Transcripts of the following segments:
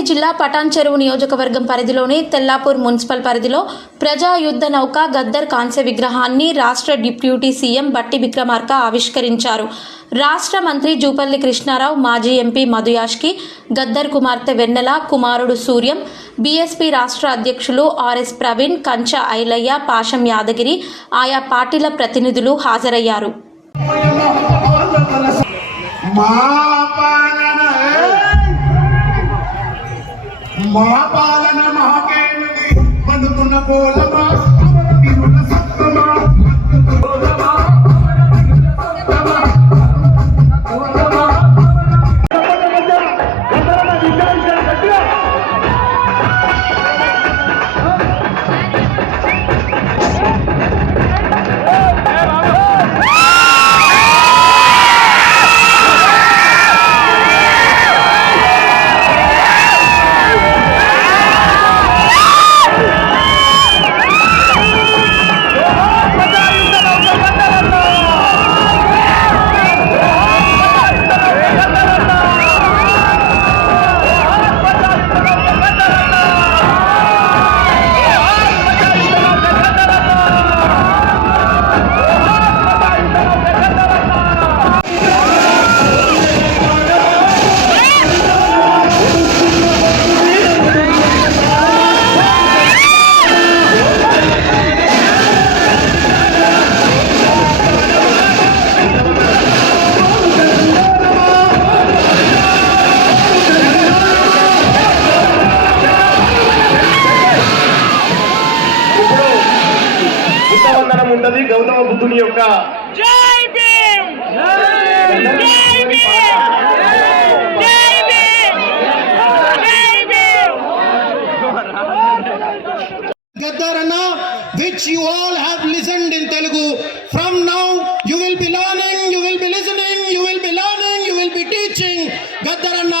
జిల్లా పటాన్చెరువు నియోజకవర్గం పరిధిలోని తెల్లాపూర్ మున్సిపల్ పరిధిలో ప్రజా యుద్ధ నౌక గద్దర్ కాంస్య విగ్రహాన్ని రాష్ట్ర డిప్యూటీ సీఎం బట్టి విక్రమార్క ఆవిష్కరించారు. రాష్ట్ర మంత్రి జూపల్లి కృష్ణారావు మాజీ ఎంపీ మధుయాష్కి గద్దర్ కుమార్తె వెన్నెల కుమారుడు సూర్యం బీఎస్పీ రాష్ట్ర అధ్యక్షులు ఆర్ఎస్ ప్రవీణ్ కంచ ఐలయ్య పాషం యాదగిరి ఆయా పార్టీల ప్రతినిధులు హాజరయ్యారు. గౌతమ బుద్ధుని యొక్క జై భీమ్ జై భీమ్ జై భీమ్ జై Bhim Gaddarana, which you all have listened in Telugu. From now, you will be learning, you will be listening, you will be learning, you will be teaching Gaddarana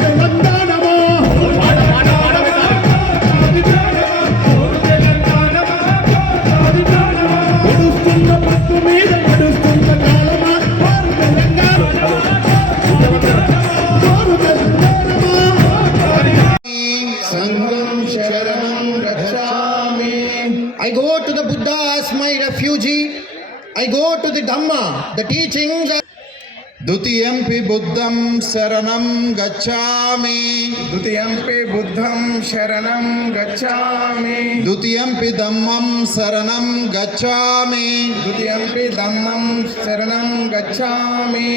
తెలంగాణమా సంగం శరణం గచ్ఛామి I go to the Buddha as my refugee. I go to the Dhamma, the teachings. ద్వితీయంపి బుద్ధం శరణం గచ్ఛామి ద్వితీయంపి బుద్ధం శరణం గచ్ఛామి ద్వితీయంపి ధమ్మం శరణం గచ్ఛామి ద్వితీయంపి ధమ్మం శరణం గచ్ఛామి